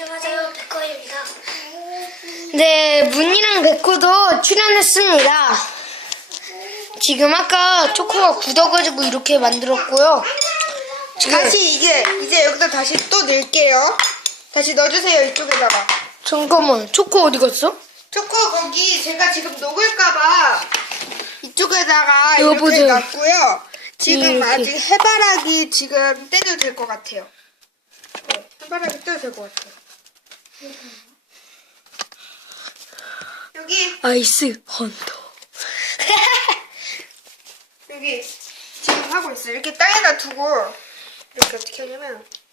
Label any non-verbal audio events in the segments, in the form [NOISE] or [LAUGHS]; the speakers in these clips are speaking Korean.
안녕요 백호입니다. 네, 문이랑 백호도 출연했습니다. 지금 아까 초코가 굳어가지고 이렇게 만들었고요. 네. 다시 이게 이제 여기다 다시 또 넣을게요. 다시 넣어주세요 이쪽에다가. 잠검만 초코 어디 갔어? 초코 거기 제가 지금 녹을까봐 이쪽에다가 여보세요. 이렇게 놨고요. 지금 여기. 아직 해바라기 지금 떼도 될 것 같아요. 네, 해바라기 떼도 될 것 같아요. 여기 아이스 헌터 여기 지금 하고 있어 이렇게 땅에다 두고 이렇게 어떻게 하냐면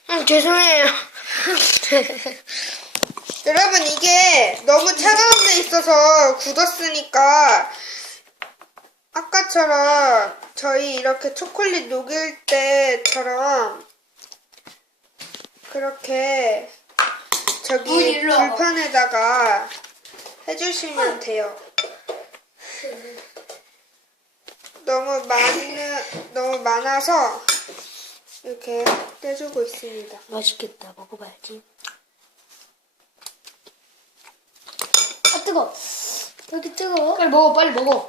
음, 아, 죄송해요 [LAUGHS] 여러분 이게 너무 차가운 데 있어서 굳었으니까 아까처럼 저희 이렇게 초콜릿 녹일 때처럼 그렇게 저기 불판에다가 해주시면 돼요. 너무 많는 너무 많아서 이렇게 떼주고 있습니다. 맛있겠다. 먹어봐야지. 아 뜨거. 여기 뜨거. 빨리 먹어. 빨리 먹어.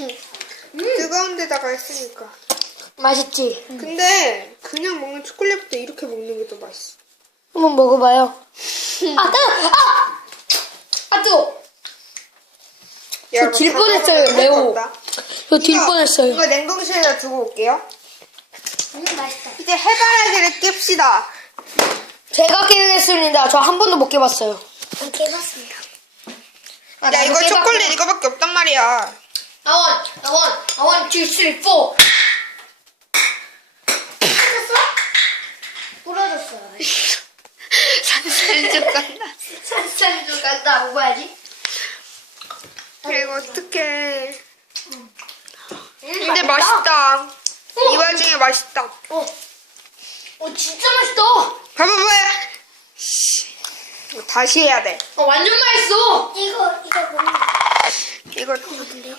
음. 뜨거운데다가 했으니까 맛있지. 음. 근데 그냥 먹는 초콜릿보다 이렇게 먹는 게 더 맛있어. 한번 먹어봐요. [LAUGHS] 아, 또 아! 또뜨 아, 저질 뻔했어요, 뭐, 매우. 저질 뻔했어요. 이거, 이거 냉동실에 두고 올게요. 음, 맛있다. 이제 해바라기를 깹시다. 제가 깨겠습니다. 저 한 번도 못 깨봤어요. 안 깨봤습니다. 아, 야, 이거 초콜릿 이거밖에 없단 말이야. 나원, 나원, 나원, 수 있고. 생주가 나와 그리고 어떻게 근데 맛있다. 어? 맛있다. 이 와중에 맛있다. 어. 어, 진짜 맛있다. 봐봐봐. 이 다시 해야 돼. 어, 완전 맛있어. 이거, 이거 먹는 이거 먹을래?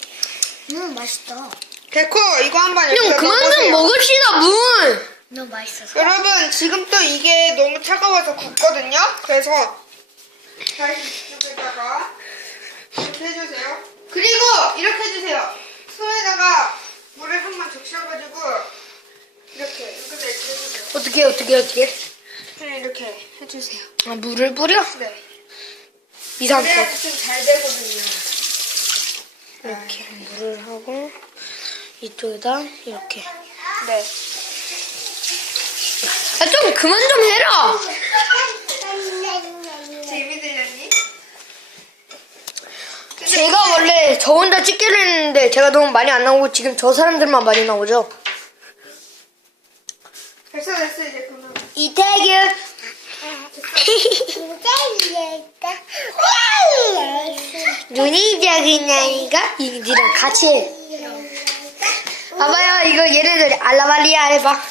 음, 맛있다. 데코, 이거 한번 형, 그만좀 먹읍시다, 물. 너무 맛있어. 서 여러분, 지금 또 이게 너무 차가워서 굳거든요? 그래서 다이쪽에다가 이렇게 해주세요. 그리고 이렇게 해주세요. 손에다가 물에 한번 적셔가지고 이렇게 어떻게 어떻게 어떻게? 이렇게 해주세요. 아 물을 뿌려? 네. 이상. 그래야 좀잘 되거든요. 이렇게 아유. 물을 하고 이쪽에다 이렇게. 네. 아 좀 그만 좀 해라. [LAUGHS] 제가 원래 저 혼자 찍게로는데 제가 너무 많이 안 나오고 지금 저 사람들만 많이 나오죠? 이태규. 이니규 [LAUGHS] [LAUGHS] 눈이 작은 아이가 이기랑 같이 해. 봐봐요, 이거 얘네들 이 알라바리아 해봐.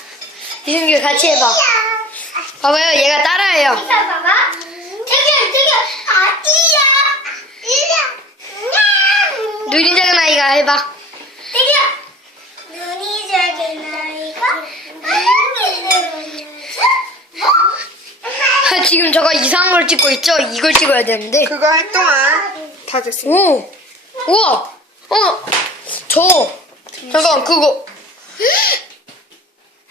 이승규 같이 해봐. 봐봐요, 얘가 따라해요. 이거 [LAUGHS] 봐봐. 태규, 태규. 아, 이. 눈이 작은 아이가 해봐. 이겨. 눈이 작은 아이가 지금 저가 이상한 걸 찍고 있죠? 이걸 찍어야 되는데. 그거 할 동안 다 됐습니다. 오, 우와, 어, 저 잠깐 그거.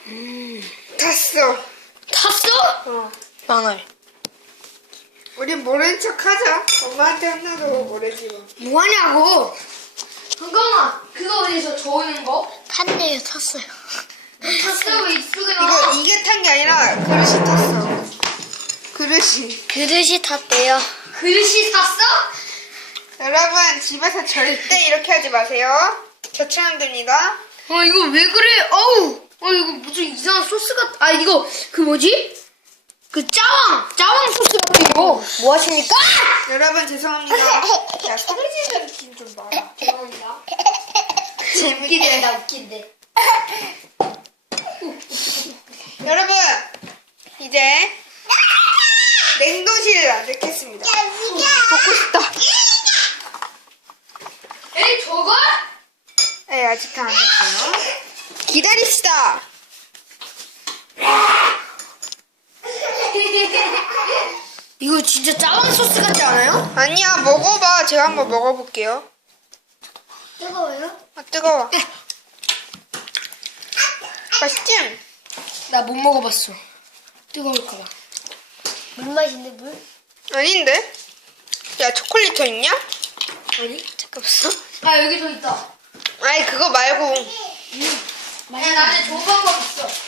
음, 탔어. 탔어? 어. 망할. 우리 모른 척 하자. 엄마한테 한나도 모르지 마. 뭐 뭐하냐고? 잠깐만, 그거 어디서 좋는 거? 판넬에 탔어요. 탔다고 이쁘게 쪽 이거 이게 탄 게 아니라 어, 그릇이 뭐. 탔어. 그릇이. 그릇이 탔대요. 그릇이 [LAUGHS] 탔어? 여러분, 집에서 절대 [LAUGHS] 이렇게 하지 마세요. 저처럼 됩니다. 어, 이거 왜 그래? 어우! 어, 이거 무슨 이상한 소스 같, 아, 이거, 그 뭐지? 그 짜왕! 짜왕 소스 같은 고뭐 하십니까? [LAUGHS] 여러분 죄송합니다. 야, 소리지는 느낌 좀 봐라. 죄송합니다. [LAUGHS] 재밌게 <재밌는데? 웃음> 나 웃긴데. [LAUGHS] 여러분! 이제 냉동실을 만들겠습니다. 야, [LAUGHS] 오, 먹고 싶다. [LAUGHS] 에이, 저걸 <저거? 웃음> 에이, 아직 안 [LAUGHS] 됐어요. 기다리시다 이거 진짜 짜장 소스 같지 않아요? 아니야 먹어봐 제가 한번 먹어볼게요 뜨거워요? 아 뜨거워 맛있지? 나 못 먹어봤어 뜨거울까봐 물맛인데 물? 아닌데? 야 초콜릿 더 있냐? 아니 잠깐만 [LAUGHS] 아 여기 더 있다 아니 그거 말고 응. 음, 야 나한테 좋은 방법 있어